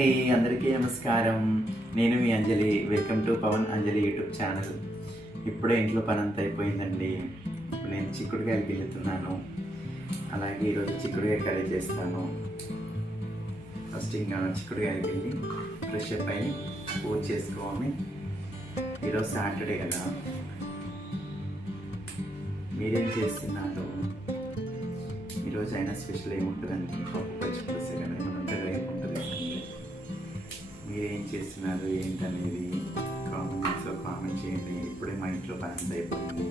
అండి, అందరికీ నమస్కారం. నేను మీ Anjali. Welcome to Pavan Anjali YouTube channel. ఇప్పుడే ఇంట్లో పని అంతా అయిపోయిందండి. ఇప్పుడు నేను చిక్కుడుకాయలు గిల్లుతున్నాను. అలాగే ఈరోజు చిక్కుడుకాయ కర్రీ చేస్తాను. ఫస్ట్ ఇంకా చిక్కుడుకాయలు గిల్లి ఫ్రెష్ అప్ అయ్యి పూజ చేసుకోవాలి. ఈరోజు సాటర్డే కదా. మీరేం చేస్తున్నారు? ఈరోజు అయినా స్పెషల్ ఏముంటుందండి? పప్పు పచ్చి పులుసు కానీ ఏమైనా ఉంటుంది, ఏముంటుంది కదండి. మీరేం చేస్తున్నారు ఏంటనేది కామెంట్స్లో కామెంట్ చేయండి. ఇప్పుడే మా ఇంట్లో పని అంతా అయిపోయింది.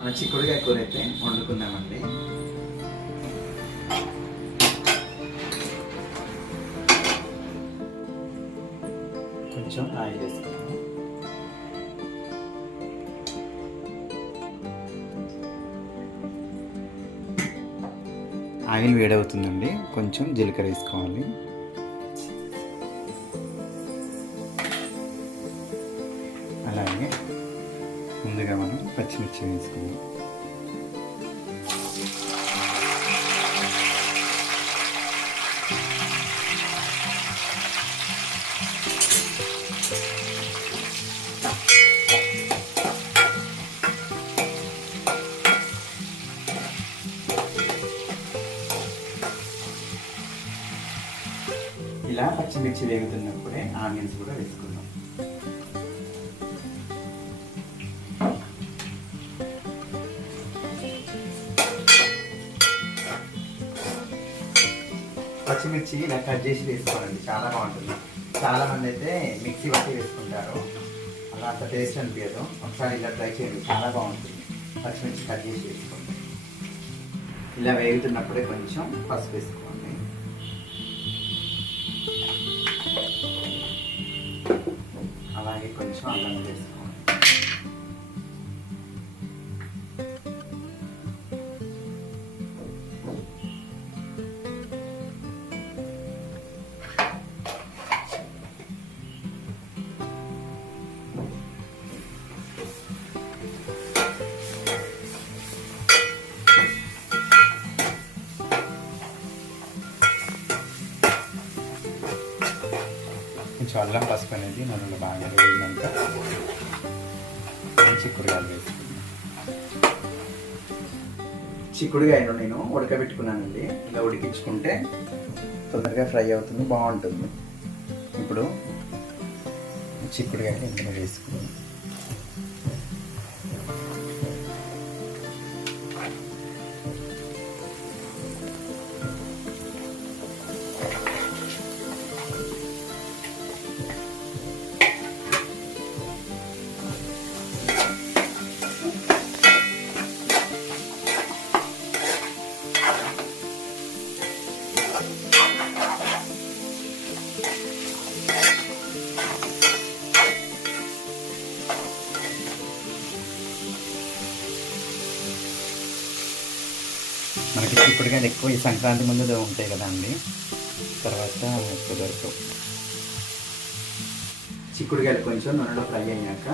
మన చిక్కుడుకాయ కూర అయితే వండుకుందామండి. కొంచెం ఆయిల్ వేసుకుందాం. ఆయిల్ వేడవుతుందండి. కొంచెం జీలకర్ర వేసుకోవాలి. అలాగే ముందుగా మనం పచ్చిమిర్చి వేసుకుందాం. ఇలా పచ్చిమిర్చి వేగుతున్నప్పుడే ఆనియన్స్ కూడా వేసుకుందాం. పచ్చిమిర్చి ఇలా కట్ చేసి వేసుకోవాలండి, చాలా బాగుంటుంది. చాలామంది అయితే మిక్సీ పట్టి వేసుకుంటారు, అలా అంత టేస్ట్ అనిపించదు. ఒకసారి ఇలా ట్రై చేయండి, చాలా బాగుంటుంది. పచ్చిమిర్చి కట్ చేసి వేసుకోండి. ఇలా వేగుతున్నప్పుడే కొంచెం పసుపు వేసుకోండి. అలాగే కొంచెం అల్లం వేసుకోండి. కొంచెం అల్లం పసుపు అనేది నూనెలో బాగా వేగినాక చిక్కుడుకాయలు వేసుకున్నాను. చిక్కుడుకాయను నేను ఉడకబెట్టుకున్నానండి. ఇలా ఉడికించుకుంటే తొందరగా ఫ్రై అవుతుంది, బాగుంటుంది. ఇప్పుడు చిక్కుడుకాయలు ఇందులో వేసుకున్నాను. మనకి చిక్కుడుకాయలు ఎక్కువ ఈ సంక్రాంతి ముందు ఉంటాయి కదా అండి, తర్వాత కుదరదు. చిక్కుడుకాయలు కొంచెం నూనెలో ఫ్రై అయ్యాక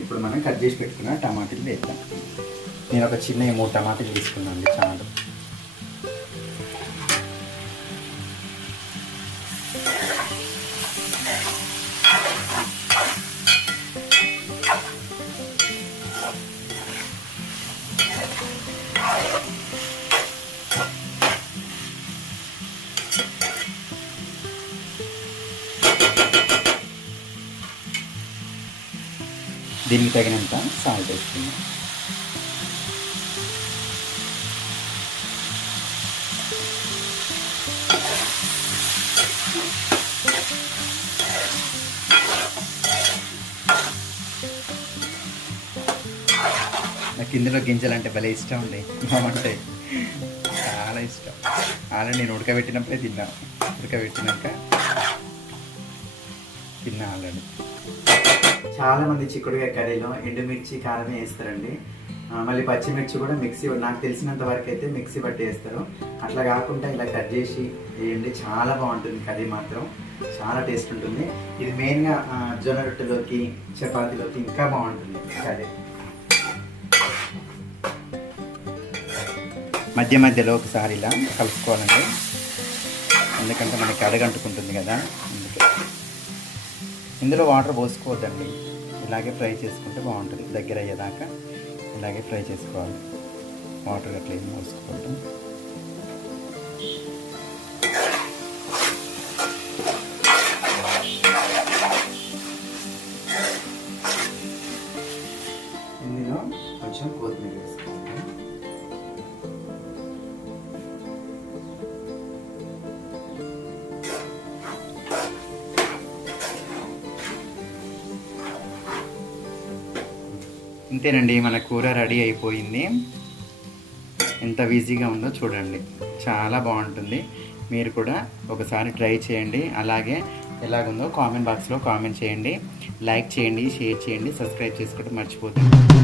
ఇప్పుడు మనం కట్ చేసి పెట్టుకున్న టమాటాలు వేద్దాం. నేను ఒక చిన్న 3 టమాటాలు తీసుకున్నాను, చాలు. దీనికి తగినంత సాల్ట్ వేసుకుందాం. నాకు ఇందులో గింజలు అంటే భలే ఇష్టం అండి, బాగుంటాయి, చాలా ఇష్టం. అలా నేను ఉడకబెట్టినప్పుడే తిన్నాను, ఉడకబెట్టినాక తిన్నా ఆల్రెడీ. చాలామంది చిక్కుడుకాయ కర్రీలో ఎండుమిర్చి కారమే వేస్తారండి. మళ్ళీ పచ్చిమిర్చి కూడా మిక్సీ, నాకు తెలిసినంత వరకు అయితే మిక్సీ బట్టి వేస్తారు. అట్లా కాకుండా ఇలా కట్ చేసి వేయండి, చాలా బాగుంటుంది కర్రీ మాత్రం, చాలా టేస్ట్ ఉంటుంది. ఇది మెయిన్గా జొన్న రొట్టెలోకి చపాతీలోకి ఇంకా బాగుంటుంది కర్రీ. మధ్య మధ్యలో ఒకసారి ఇలా కలుపుకోవాలండి, ఎందుకంటే మనకి అడగంటుకుంటుంది కదా. అందుకే ఇందులో వాటర్ పోసుకోవద్దండి, ఇలాగే ఫ్రై చేసుకుంటే బాగుంటుంది. దగ్గర అయ్యేదాకా ఇలాగే ఫ్రై చేసుకోవాలి, వాటర్ అట్లా ఏం పోసుకోవద్దు. ఇందులో కొంచెం కొత్తిమీర వేసుకోవాలి. ఇంతేనండి, మన కూర రెడీ అయిపోయింది. ఎంత ఈజీగా ఉందో చూడండి, చాలా బాగుంటుంది. మీరు కూడా ఒకసారి ట్రై చేయండి. అలాగే ఎలాగుందో కామెంట్ బాక్స్లో కామెంట్ చేయండి, లైక్ చేయండి, షేర్ చేయండి, సబ్స్క్రైబ్ చేసుకోవడం మర్చిపోతుంది.